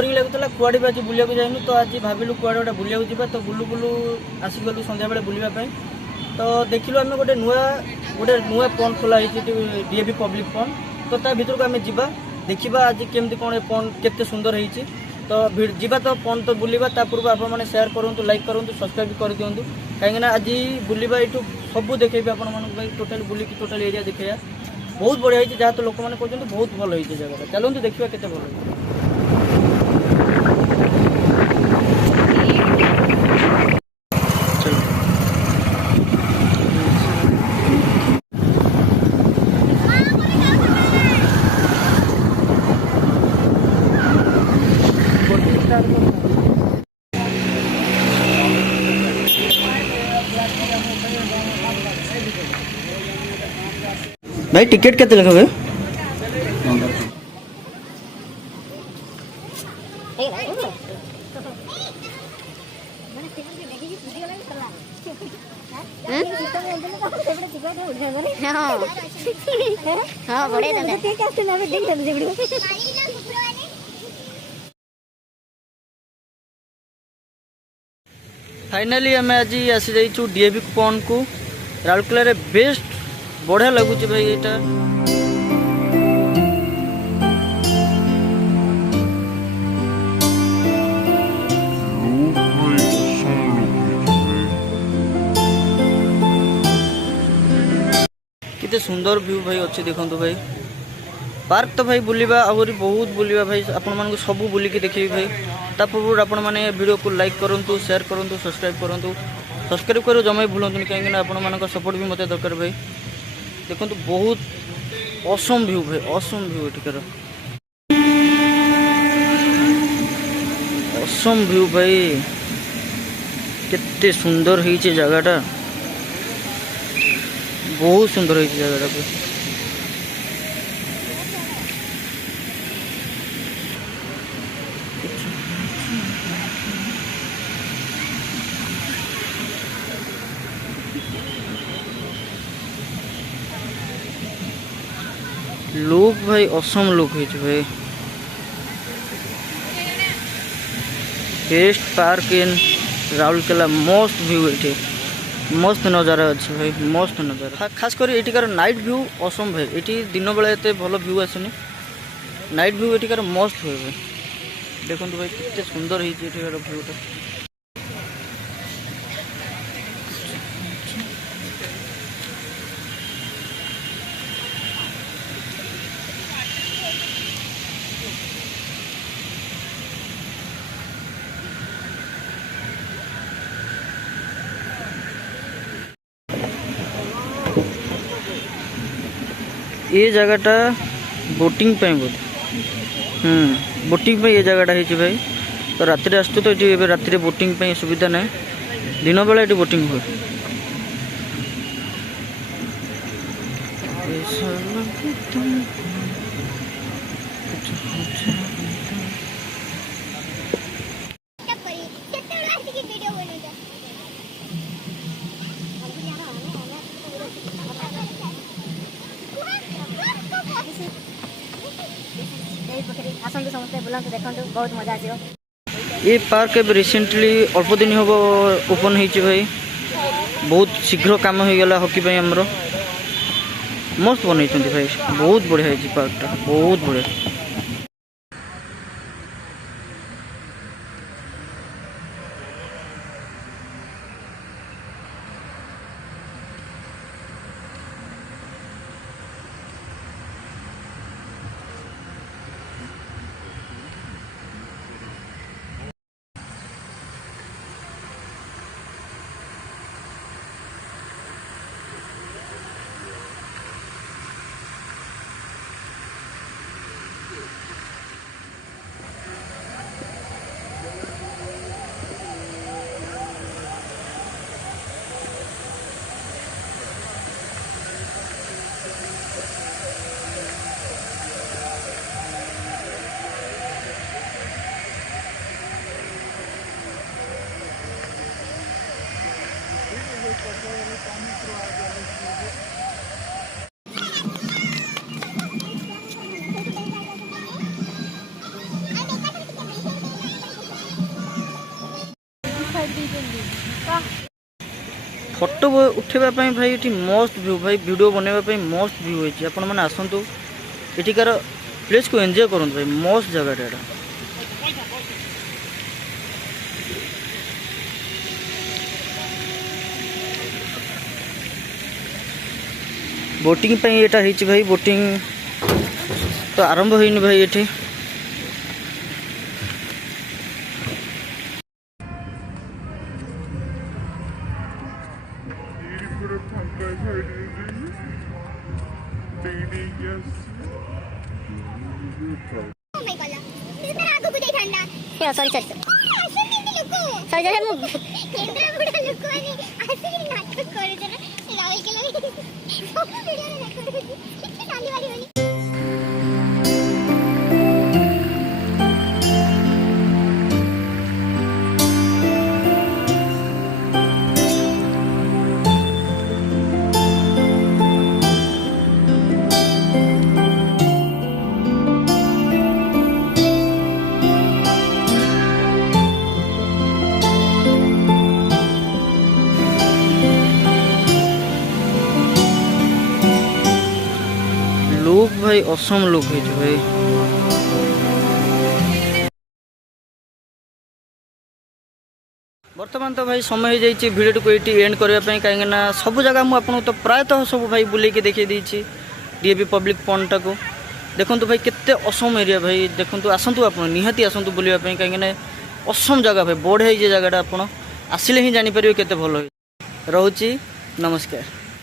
Boring लगुला कुआड़े भी आज बुलिया जाइनु तो आज भाविलु कुआड़े गोटे बुलिया जावा तो बुलू बुलू आसिगलु संध्या बेले बुलवाई तो देखिलु आम गोटे नुआ पॉन्ड खोला डीएवी पब्लिक पॉन्ड तो ता भीतर को आम जा देखा आज केमती कौन पॉन्ड केते सुंदर होती तो जीवा तो पॉन्ड तो बुलवा ता पूर्व आप शेयर करूँ लाइक करूँ सब्सक्राइब भी कर दिंतु कहीं आज बुलवा यू सब देखेबी आप टोटाल बुलिकी टोटाल एरिया देखा बहुत बढ़िया होती जहाँ तो लोक मैंने कहते बहुत भल होती जगह चलते देखा केते भल भाई टिकट केते लगे फाइनाली आम आज आसी जाइछु डीएवी पॉन्ड को राउरकेला रे बेस्ट बढ़िया लगुच भाई यहाँ केते सुंदर व्यू भाई अच्छे देखो भाई पार्क तो भाई बुलवा आहरी बहुत बुलवा भाई आपण मानक सब बुलिकी देखिए भाई ता पूर्व आपण मैंने वीडियो को लाइक करूँ शेयर करूँ सब्सक्राइब करूँ सब्सक्राइब कर जमा भूलतुनि कहीं आपण सपोर्ट भी मत दरकार भाई देखो बहुत असम व्यू भाई असम व्यू एटिकार असम व्यू भाई केते सुंदर होइछे जगहटा बहुत सुंदर होइछे जगहटा लोग भाई असम लोग है भाई बेस्ट पार्क इन राउरकेला मस्त व्यू ये मस्त नजारा अच्छे भाई मस्त नजारा खास कर एटिकार नाइट व्यू असम भाई ये दिन बेला एत भल व्यू आसनी नाइट व्यू एटिकार मस्त हुए भाई देखो भाई कितने सुंदर होटिकार व्यूटा ये जगहटा बोटिंग पे बोधे बोटिंग पे ये जगहटा है भाई तो राति आसतु तो ये राति बोटिंग पे सुविधा ना दिन बेला ये बोटिंग हुए बहुत मजा आसो ये पार्क रिसेंटली अल्प दिन हम ओपन हो भाई बहुत शीघ्र काम हो गला हॉकी पे हमरो मस्त बनई भाई बहुत बढ़िया है पार्कटा बहुत बढ़िया फोटो उठेबा पई भाई ये मस्त व्यू भाई वीडियो बनैबा पई मस्त व्यू होई आपण माने आसंतु एଠିकार प्लेस को एंजॉय करंतु भाई मस्त जगह एटा बोटिंग पे एटा हिच भाई बोटिंग तो आरंभ होइनि भाई एठी सॉरी सॉरी सॉरी सॉरी मु केंद्र बुडा लोक आणि आसी नाटक करू जरा राहुल केले सब वीडियो रे नाटक किती चाली वाली वाली लुक भाई असम लुक है भाई बर्तमान तो भाई समय हो जाइए वीडियो को ये एंड करने कहीं सब जगह मुझे तो प्रायतः सब भाई बुले देखे देती डीएवी पब्लिक पॉइंट को देखो भाई केते असम एरिया भाई देखो आसतु आप निहाती आसतु बुलापी कहीं असम जगह भाई बढ़े जगह आप आसिले ही जापर केते भल रोची नमस्कार।